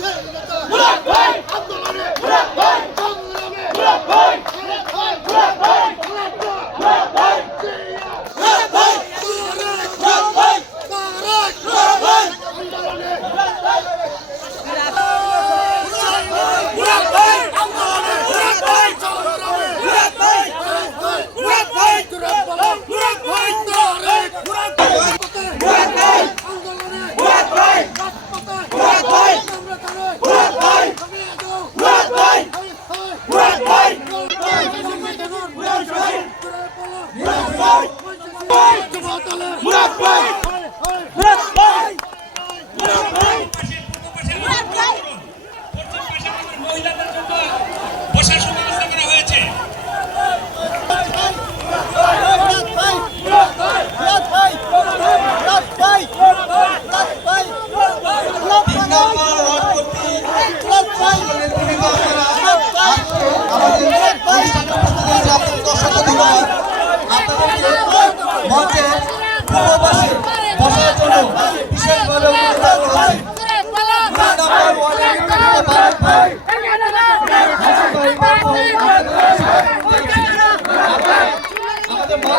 Murat Bey! মহিলাদের উপবাসে বসার জন্য বিশেষভাবে অনুরোধ করা আমাদের মা